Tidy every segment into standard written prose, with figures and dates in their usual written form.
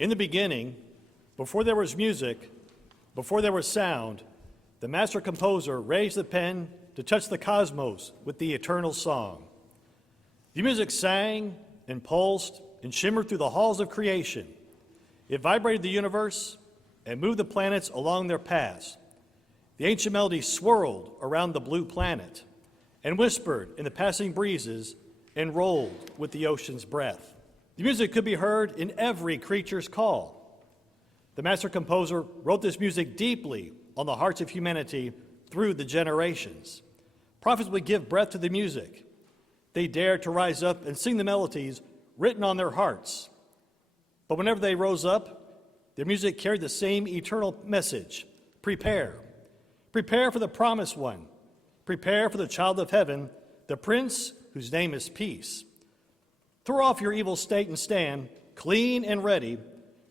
In the beginning, before there was music, before there was sound, the master composer raised the pen to touch the cosmos with the eternal song. The music sang and pulsed and shimmered through the halls of creation. It vibrated the universe and moved the planets along their paths. The ancient melody swirled around the blue planet and whispered in the passing breezes and rolled with the ocean's breath. The music could be heard in every creature's call. The master composer wrote this music deeply on the hearts of humanity through the generations. Prophets would give breath to the music. They dared to rise up and sing the melodies written on their hearts. But whenever they rose up, their music carried the same eternal message: prepare. Prepare for the promised one. Prepare for the child of heaven, the prince whose name is peace. Throw off your evil state and stand, clean and ready.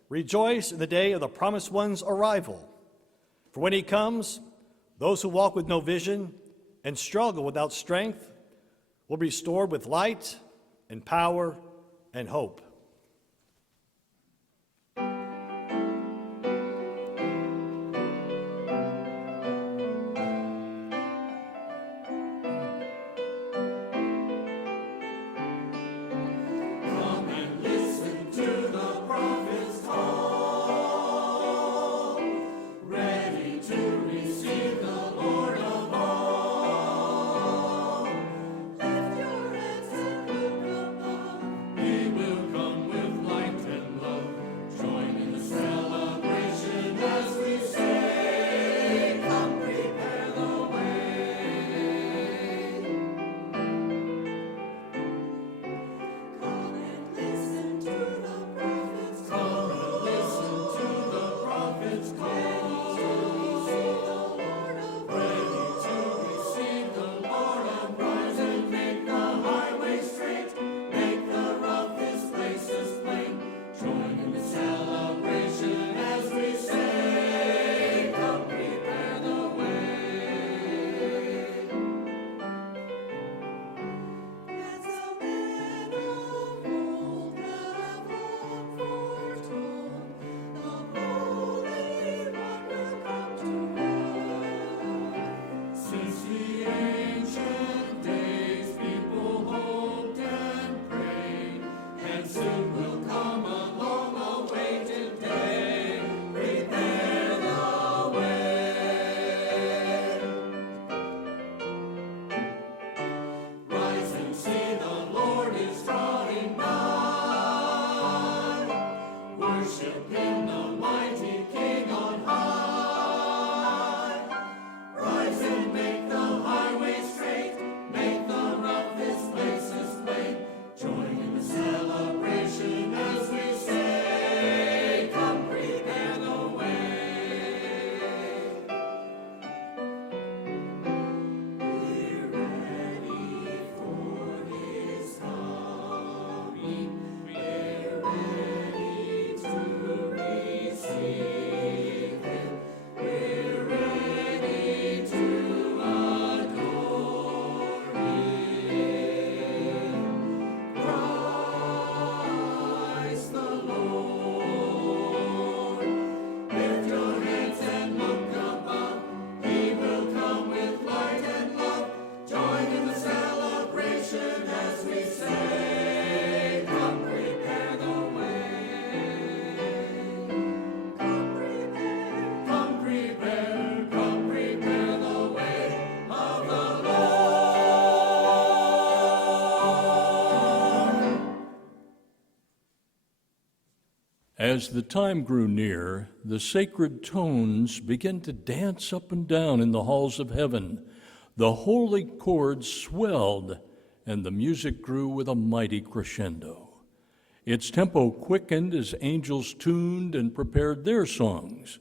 Rejoice in the day of the promised one's arrival. For when he comes, those who walk with no vision and struggle without strength will be restored with light and power and hope. As the time grew near, the sacred tones began to dance up and down in the halls of heaven. The holy chords swelled, and the music grew with a mighty crescendo. Its tempo quickened as angels tuned and prepared their songs.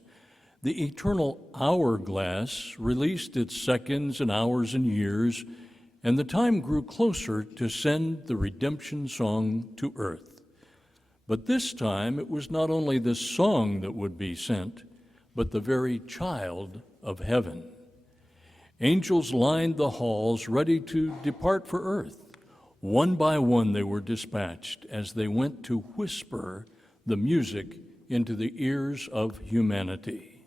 The eternal hourglass released its seconds and hours and years, and the time grew closer to send the redemption song to earth. But this time it was not only the song that would be sent, but the very child of heaven. Angels lined the halls ready to depart for earth. One by one they were dispatched as they went to whisper the music into the ears of humanity.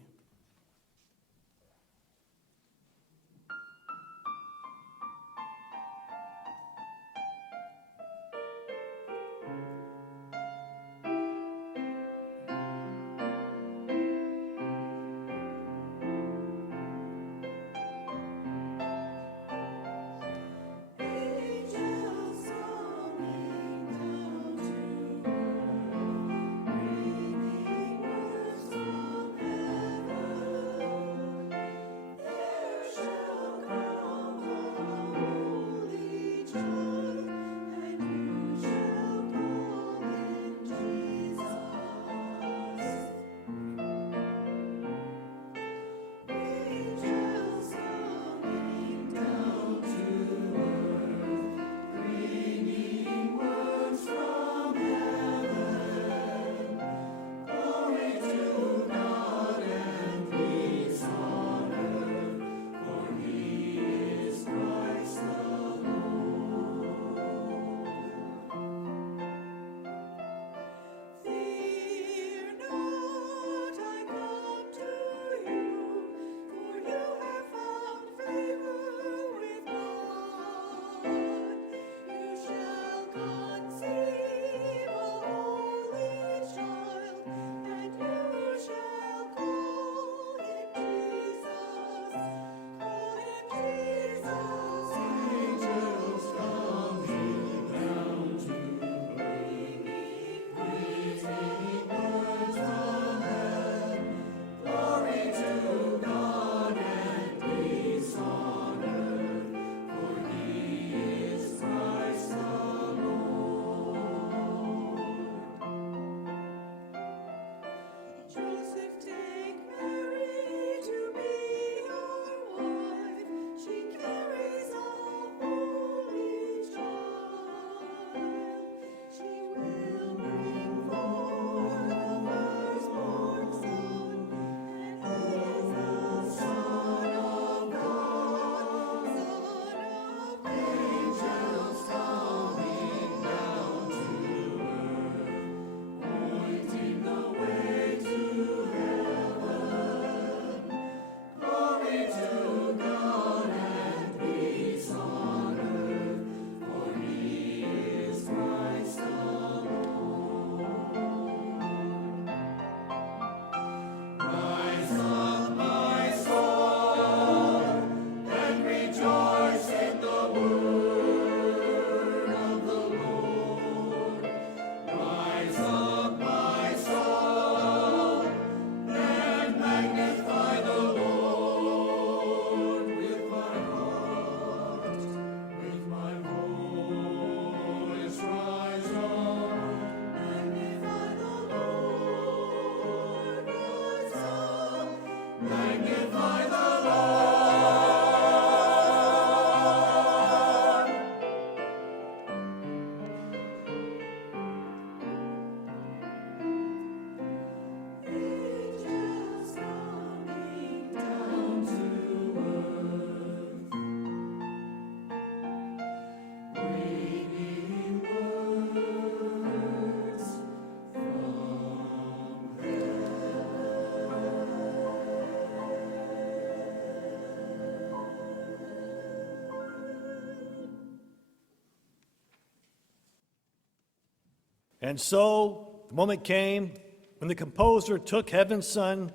And so the moment came when the composer took heaven's Son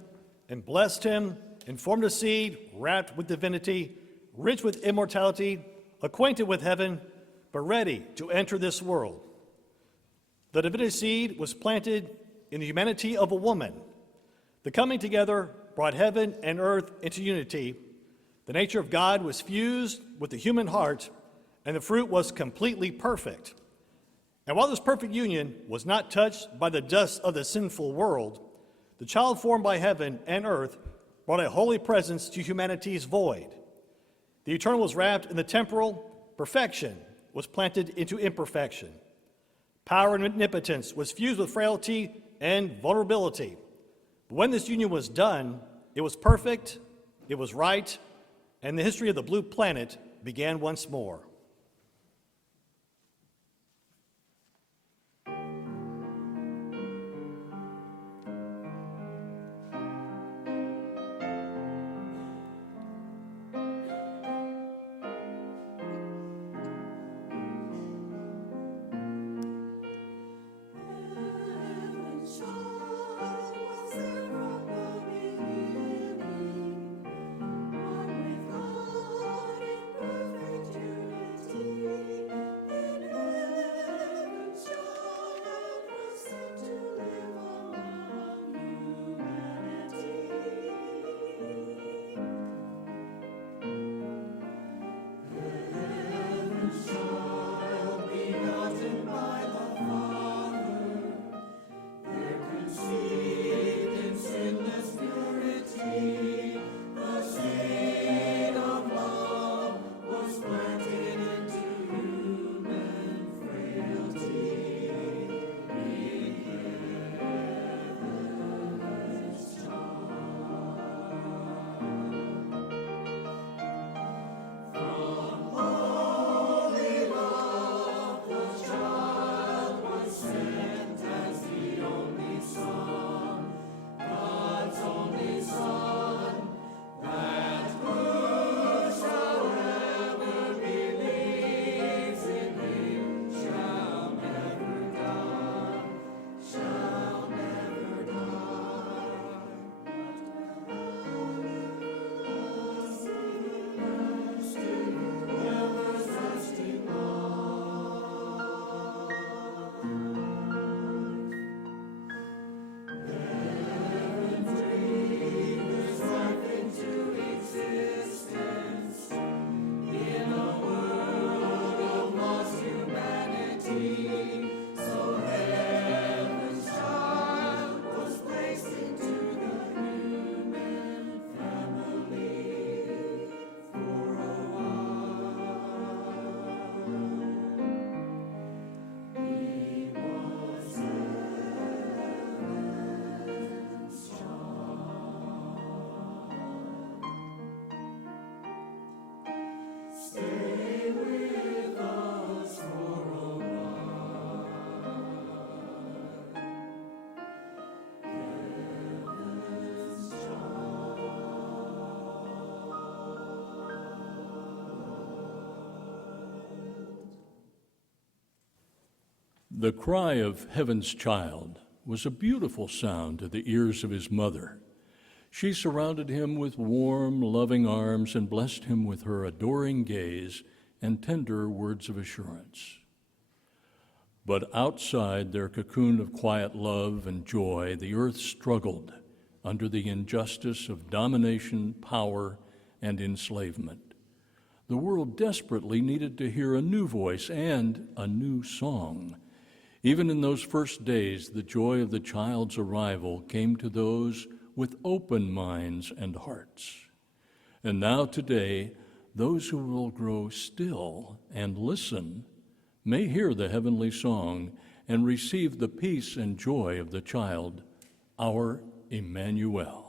and blessed him and formed a seed wrapped with divinity, rich with immortality, acquainted with heaven, but ready to enter this world. The divinity seed was planted in the humanity of a woman. The coming together brought heaven and earth into unity. The nature of God was fused with the human heart, and the fruit was completely perfect. And while this perfect union was not touched by the dust of the sinful world, the child formed by heaven and earth brought a holy presence to humanity's void. The eternal was wrapped in the temporal, perfection was planted into imperfection. Power and omnipotence was fused with frailty and vulnerability. But when this union was done, it was perfect, it was right, and the history of the blue planet began once more. The cry of heaven's child was a beautiful sound to the ears of his mother. She surrounded him with warm, loving arms and blessed him with her adoring gaze and tender words of assurance. But outside their cocoon of quiet love and joy, the earth struggled under the injustice of domination, power, and enslavement. The world desperately needed to hear a new voice and a new song. Even in those first days, the joy of the child's arrival came to those with open minds and hearts. And now today, those who will grow still and listen may hear the heavenly song and receive the peace and joy of the child, our Emmanuel.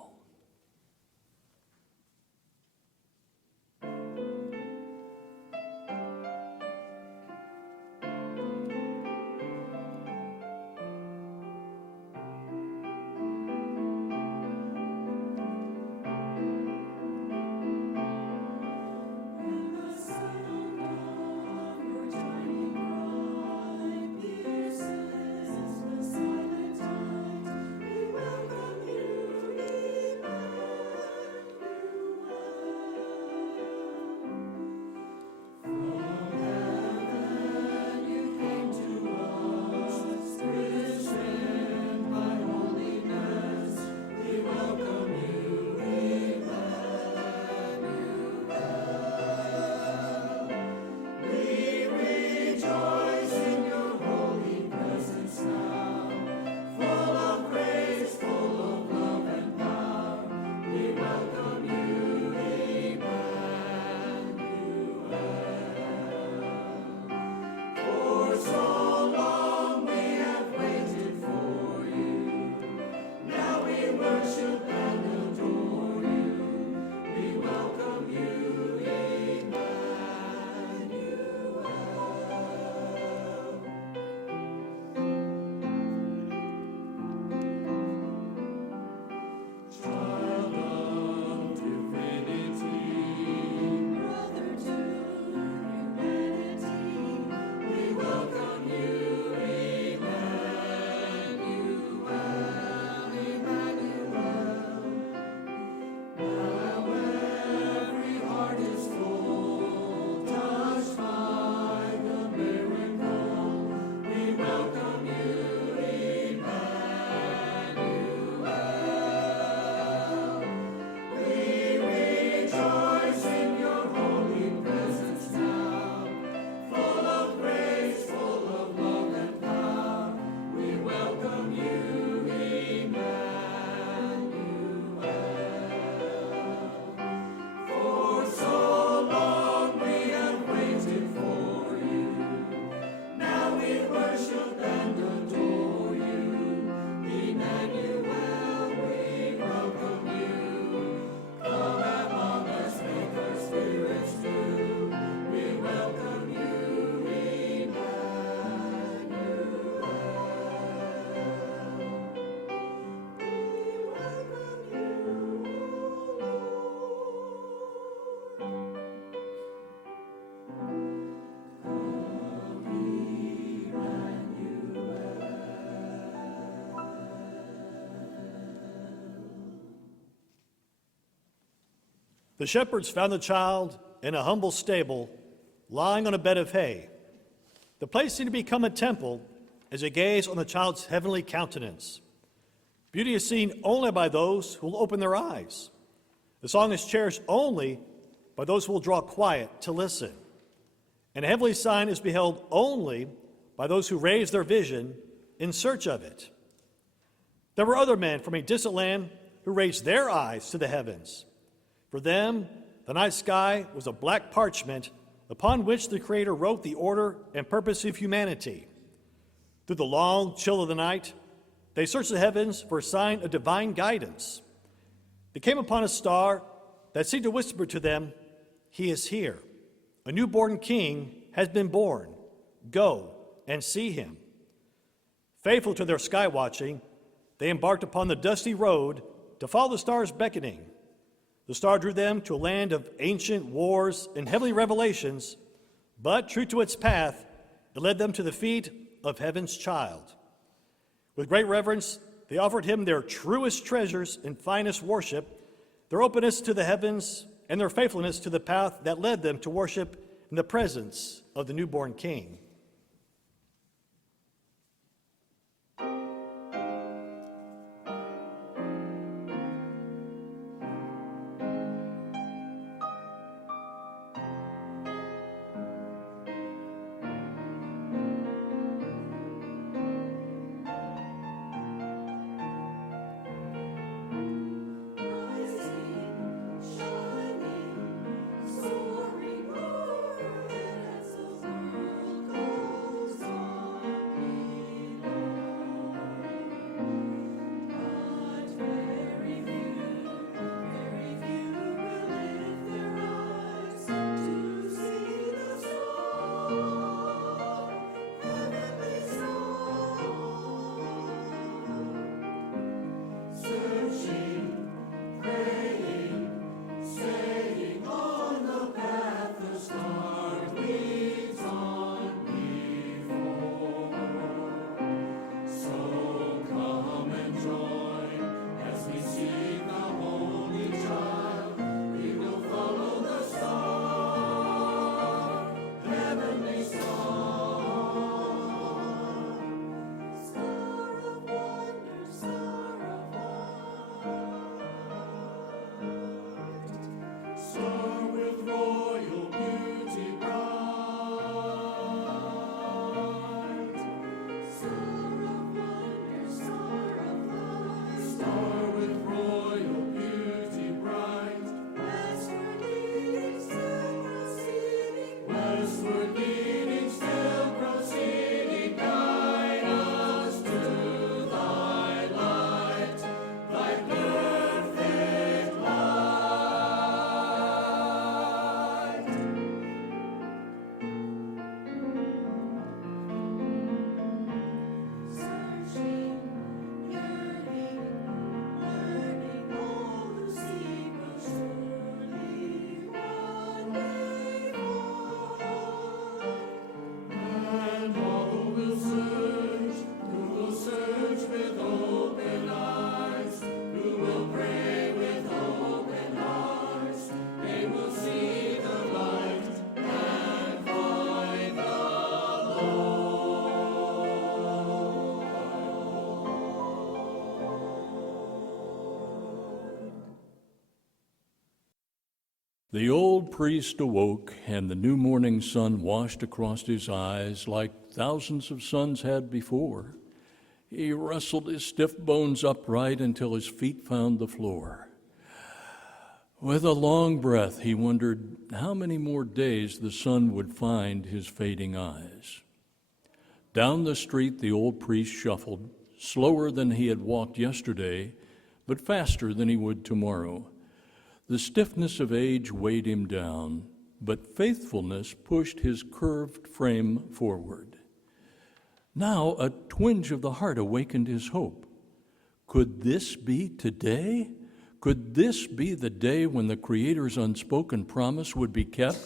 The shepherds found the child in a humble stable, lying on a bed of hay. The place seemed to become a temple as they gazed on the child's heavenly countenance. Beauty is seen only by those who will open their eyes. The song is cherished only by those who will draw quiet to listen. And a heavenly sign is beheld only by those who raise their vision in search of it. There were other men from a distant land who raised their eyes to the heavens. For them, the night sky was a black parchment upon which the Creator wrote the order and purpose of humanity. Through the long chill of the night, they searched the heavens for a sign of divine guidance. They came upon a star that seemed to whisper to them, "He is here. A newborn king has been born. Go and see him." Faithful to their sky watching, they embarked upon the dusty road to follow the star's beckoning. The star drew them to a land of ancient wars and heavenly revelations, but true to its path, it led them to the feet of heaven's child. With great reverence, they offered him their truest treasures and finest worship, their openness to the heavens, and their faithfulness to the path that led them to worship in the presence of the newborn King. The old priest awoke, and the new morning sun washed across his eyes like thousands of suns had before. He wrestled his stiff bones upright until his feet found the floor. With a long breath, he wondered how many more days the sun would find his fading eyes. Down the street, the old priest shuffled, slower than he had walked yesterday, but faster than he would tomorrow. The stiffness of age weighed him down, but faithfulness pushed his curved frame forward. Now a twinge of the heart awakened his hope. Could this be today? Could this be the day when the Creator's unspoken promise would be kept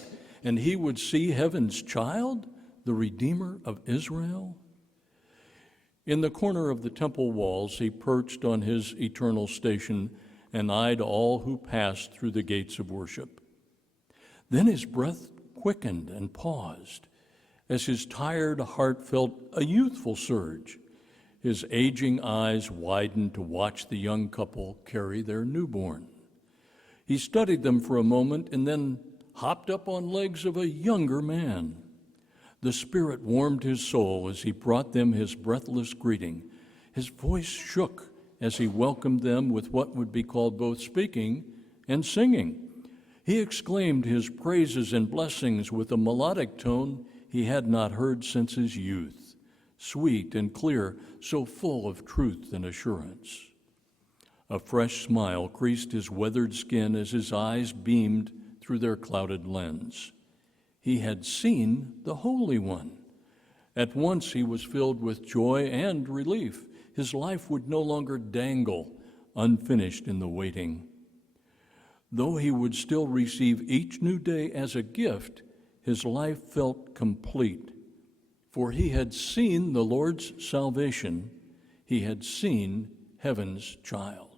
and he would see heaven's child, the Redeemer of Israel? In the corner of the temple walls, he perched on his eternal station and eyed all who passed through the gates of worship. Then his breath quickened and paused, as his tired heart felt a youthful surge. His aging eyes widened to watch the young couple carry their newborn. He studied them for a moment and then hopped up on legs of a younger man. The Spirit warmed his soul as he brought them his breathless greeting. His voice shook as he welcomed them with what would be called both speaking and singing. He exclaimed his praises and blessings with a melodic tone he had not heard since his youth, sweet and clear, so full of truth and assurance. A fresh smile creased his weathered skin as his eyes beamed through their clouded lens. He had seen the Holy One. At once he was filled with joy and relief. His life would no longer dangle, unfinished in the waiting. Though he would still receive each new day as a gift, his life felt complete, For he had seen the Lord's salvation, he had seen heaven's child.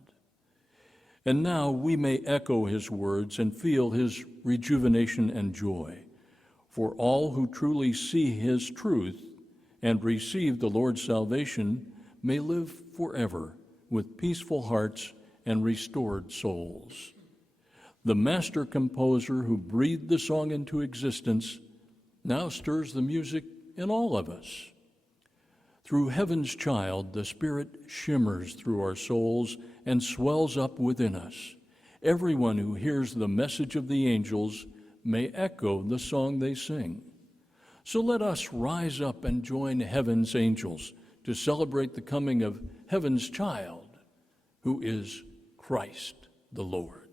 And now we may echo his words and feel his rejuvenation and joy. For all who truly see his truth and receive the Lord's salvation may live forever with peaceful hearts and restored souls. The master composer who breathed the song into existence now stirs the music in all of us. Through heaven's child, the Spirit shimmers through our souls and swells up within us. Everyone who hears the message of the angels may echo the song they sing. So let us rise up and join heaven's angels to celebrate the coming of heaven's child, who is Christ the Lord.